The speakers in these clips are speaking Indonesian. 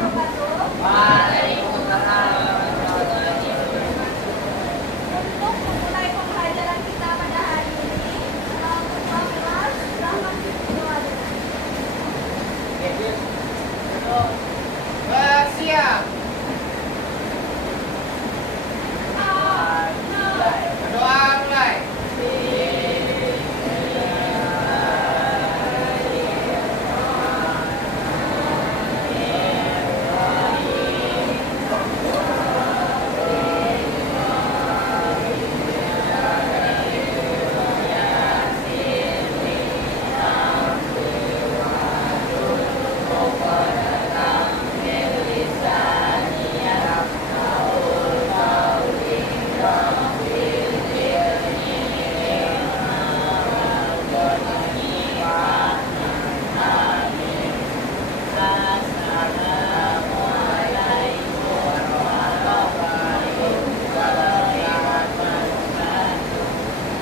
wabarakatuh. Waalaikumsalam. Untuk memulai pembelajaran kita pada hari ini, ketua kelas silahkan berdoa dulu. Siap. Berdoa mulai.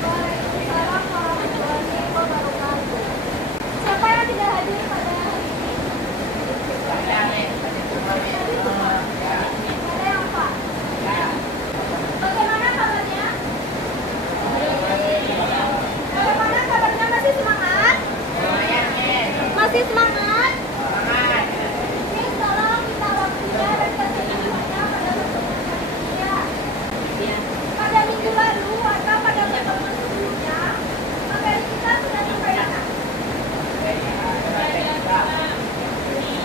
Waalaikumsalam warahmatullahi wabarakatuh. Siapa yang tidak hadir pada hari ini? Ada yang apa? Bagaimana kabarnya? Bagaimana kabarnya? Masih semangat? Masih semangat? Ini tolong minta waktunya dan kesempatannya pada pertemuan ini. Pada minggu lalu atau pada pertemuan sebelumnya, materi kita sudah disampaikan.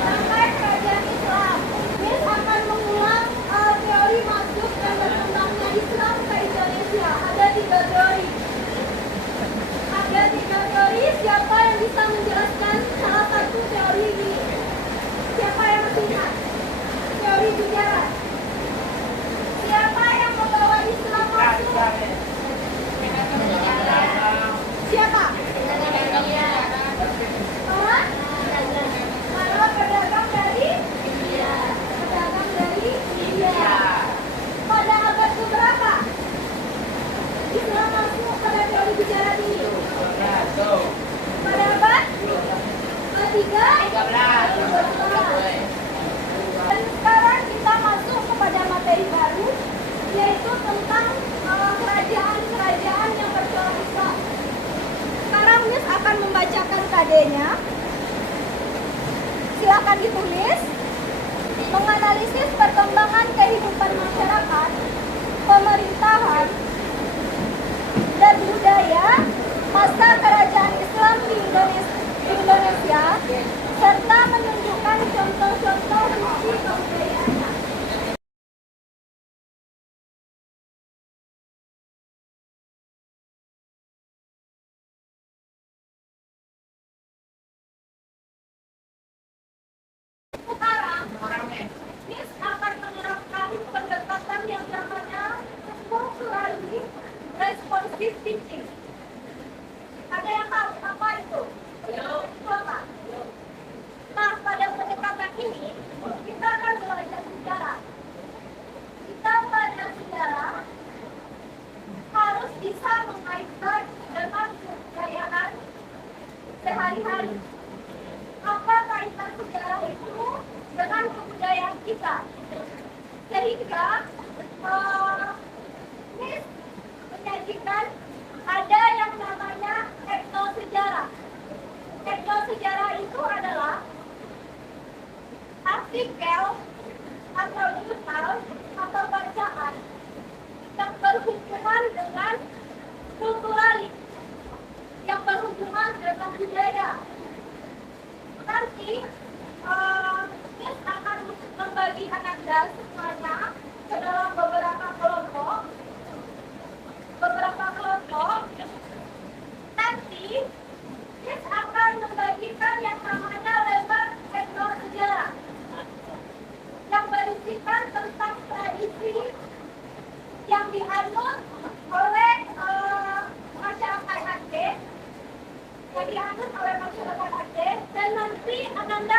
Sampai kerajaan Islam. Miss akan mengulang teori masuk dan berkembangnya Islam ke Indonesia. Ada 3 teori. Ada 3 teori. Siapa yang bisa menjelaskan salah satu teori ini? Siapa yang masih ingat? Teori Gujarat. Siapa yang membawa Islam masuk? Siapa? Hah? Kalau pedagang dari India. Pedagang dari India. Pada abad keberapa Islam masuk pada teori Gujarat ini? Pada abad ketiga. Dan sekarang kita masuk kepada materi baru, yaitu tentang kerajaan-kerajaan yang bercorak Islam. Sekarang Miss akan membacakan KD-nya. Silakan ditulis. Menganalisis perkembangan kehidupan masyarakat, pemerintahan, dan budaya masa kerajaan Islam di Indonesia, serta menunjukkan contoh-contoh fungsi kebudayaannya. Sekarang, Miss akan menerapkan pendekatan yang namanya culturally responsive teaching. Ada yang tahu apa itu? Apa? Nah, pada pendekatan ini, kita akan belajar sejarah. Kita belajar sejarah harus bisa mengaitkan dengan kebudayaan sehari-hari. Apa kaitan sejarah itu dengan kebudayaan kita? Sehingga Miss menyajikan ada yang namanya etnosejarah. Etnosejarah itu adalah artikel atau jurnal atau bacaan yang berhubungan dengan kulturalis, yang berhubungan dengan budaya. Nanti Miss akan membagi Anda semuanya ke dalam beberapa kelompok. Nanti Miss akan membagikan yang namanya lembar etnosejarah yang berisikan tentang tradisi yang dianut oleh masyarakat Aceh, dan nanti Ananda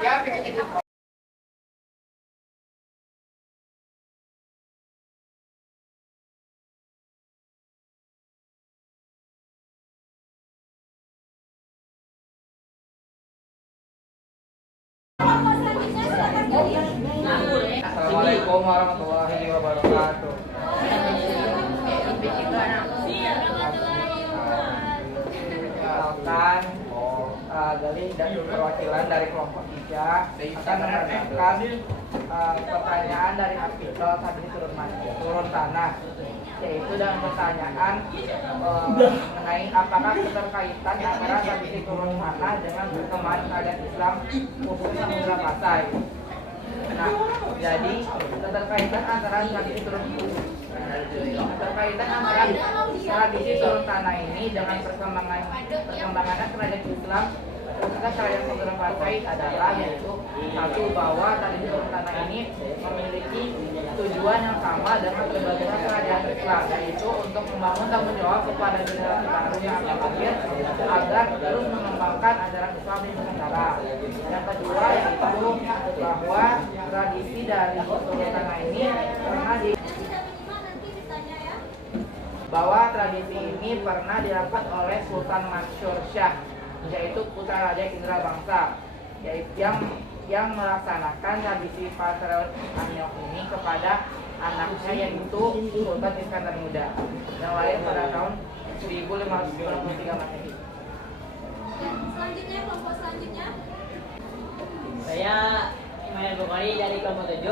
Ya, bikin Kelompok selanjutnya silakan Gali. Assalamualaikum warahmatullahi wabarakatuh. Perkenalkan, Gali dan perwakilan dari kelompok 3 akan menanyakan pertanyaan dari artikel tadi turun tanah, yaitu dengan pertanyaan mengenai apakah keterkaitan antara tradisi turun tanah dengan perkembangan keadaan Islam khususnya Samudra Pasai. Nah, jadi keterkaitan antara tradisi turun tanah ini dengan perkembangan kerajaan Islam khususnya kerajaan Samudra Pasai adalah yaitu satu, bahwa tradisi turun tanah ini memiliki tujuan yang sama dengan berbagai kerajaan Islam, yaitu untuk membangun tanggung jawab kepada generasi baru yang akan lahir agar terus mengembangkan ajaran Islam di Nusantara. Yang kedua yaitu bahwa tradisi dari turun tanah ini pernah dilakukan oleh Sultan Mansur Shah, yaitu putra Raja Indra Bangsa, yaitu yang melaksanakan tradisi Pasarel Anyok ini kepada anaknya, yaitu Sultan Iskandar Muda yang lahir pada tahun 1593 Masehi. Selanjutnya, kelompok selanjutnya. Saya Ismail Bukhari dari kelompok 7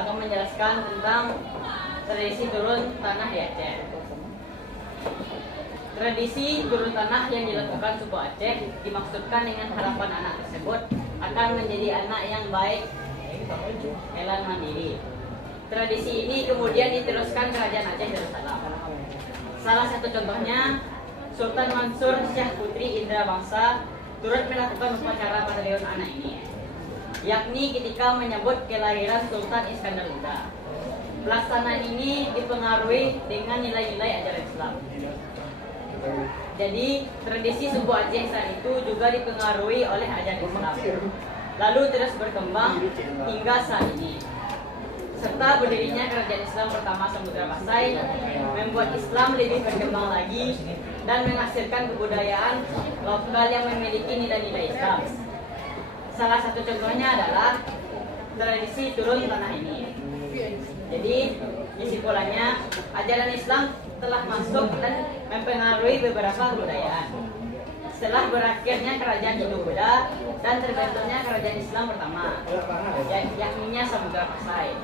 akan menjelaskan tentang tradisi turun tanah di Aceh. Tradisi turun tanah yang dilakukan suku Aceh dimaksudkan dengan harapan anak tersebut akan menjadi anak yang baik, elan mandiri. Tradisi ini kemudian diteruskan Kerajaan Aceh Darussalam. Salah satu contohnya, Sultan Mansur Shah Putri Indra Bangsa turut melakukan upacara padaleon anak ini, yakni ketika menyambut kelahiran Sultan Iskandar Muda. Pelaksanaan ini dipengaruhi dengan nilai-nilai ajaran Islam. Jadi tradisi suku Aceh saat itu juga dipengaruhi oleh ajaran Islam, lalu terus berkembang hingga saat ini. Serta berdirinya kerajaan Islam pertama Samudra Pasai membuat Islam lebih berkembang lagi dan menghasilkan kebudayaan lokal yang memiliki nilai-nilai Islam. Salah satu contohnya adalah tradisi turun tanah ini. Jadi kesimpulannya, ajaran Islam telah masuk dan mempengaruhi beberapa kebudayaan. Setelah berakhirnya kerajaan Hindu Buddha dan terbentuknya kerajaan Islam pertama, yakni Samudra Pasai.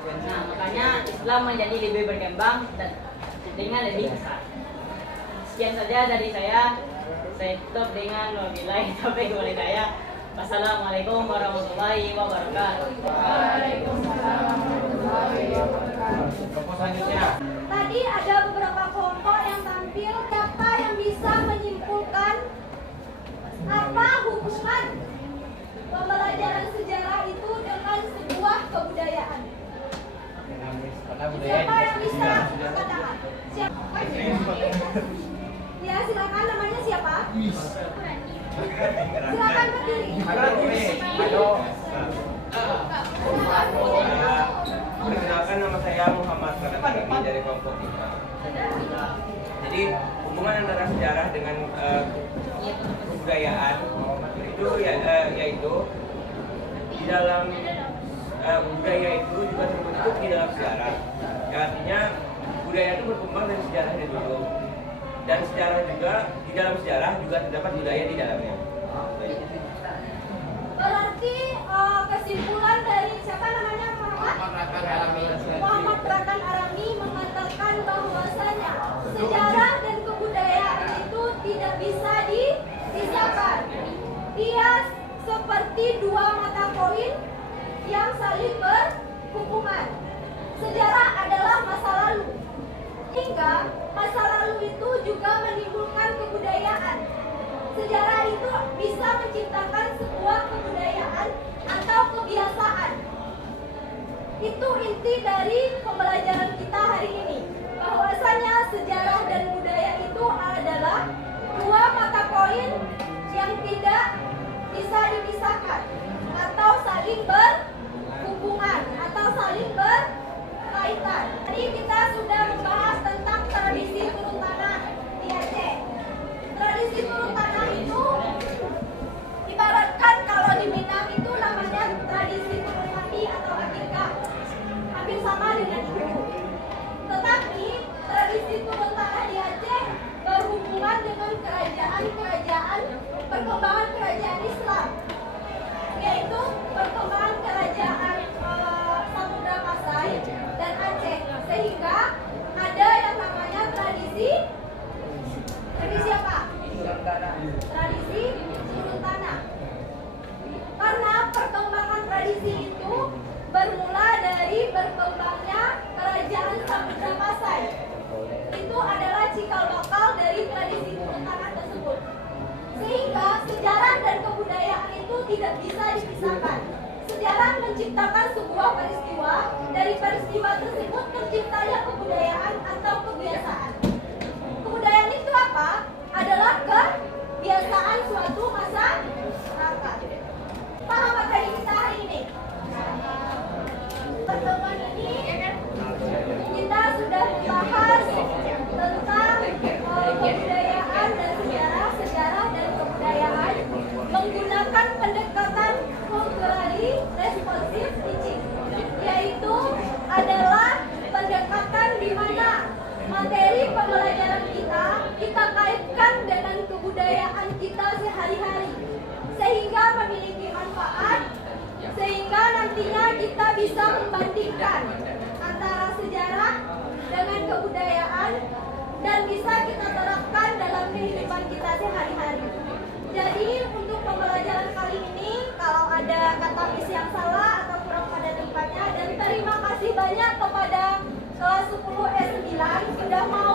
Nah, makanya Islam menjadi lebih berkembang dan dengan lebih besar. Sekian saja dari saya. Saya tutup dengan wabillahi taufiq wal hidayah. Wassalamualaikum warahmatullahi wabarakatuh. Tadi ada beberapa kelompok yang tampil. Siapa yang bisa menyimpulkan apa hubungan pembelajaran sejarah itu dengan sebuah kebudayaan? Siapa yang bisa angkat tangan? Siapa? Ya, silakan, namanya siapa? Silakan berdiri. Perkenalkan, nama saya Muhammad Farhan dari kelompok 5. Jadi hubungan antara sejarah dengan kebudayaan itu yaitu di dalam budaya itu juga terbentuk di dalam sejarah. Ya, artinya budaya itu berkembang dari sejarahnya dulu. dan sejarah juga, di dalam sejarah juga terdapat budaya di dalamnya. Berarti kesimpulan dari siapa namanya Muhammad Rakan Arami mengatakan bahwasanya sejarah dan kebudayaan itu tidak bisa dipisahkan. Ia seperti dua mata koin yang saling berhubungan. Sejarah adalah masa lalu, hingga masa lalu itu juga menimbulkan kebudayaan. Sejarah itu bisa menciptakan sebuah kebudayaan atau kebiasaan. Itu inti dari pembelajaran kita hari ini, bahwasanya sejarah dan budaya itu adalah dua mata koin yang tidak bisa dipisahkan atau saling berhubungan atau saling berkaitan. Tadi kita sudah membahas tentang tradisi turun tanah di Aceh. Tradisi turun tanah itu ibaratkan kalau di Minang itu namanya tradisi turun mandi atau akikah, hampir sama dengan itu. Tetapi tradisi turun tanah di Aceh berhubungan dengan kerajaan-kerajaan, perkembangan kerajaan Islam, yaitu perkembangan kerajaan Samudra Pasai dan Aceh, sehingga ada yang namanya tradisi apa? Tradisi turun tanah. Karena perkembangan tradisi itu bermula dari berkembangnya kerajaan Samudra Pasai. Itu adalah cikal bakal dari tradisi turun tanah tersebut. Sehingga sejarah dan kebudayaan itu tidak bisa dipisahkan. Sejarah menciptakan sebuah peristiwa, dari peristiwa tersebut terciptanya kebudayaan atau kebiasaan. Kebudayaan itu apa? Adalah kebiasaan suatu masyarakat. Paham materi kita hari ini? Pertemuan ini kita sudah membahas tentang kebudayaan dan sejarah dan kebudayaan menggunakan pendekatan culturally responsive teaching, yaitu adalah pendekatan di mana materi pembelajaran kita kaitkan dengan kebudayaan kita sehari-hari, sehingga memiliki manfaat, sehingga nantinya kita bisa membandingkan antara sejarah dengan kebudayaan dan bisa kita terapkan dalam kehidupan kita sehari-hari. Jadi untuk pembelajaran kali ini, kalau ada kata misi yang salah atau kurang pada tempatnya, dan terima kasih banyak kepada kelas 10 S9 sudah mau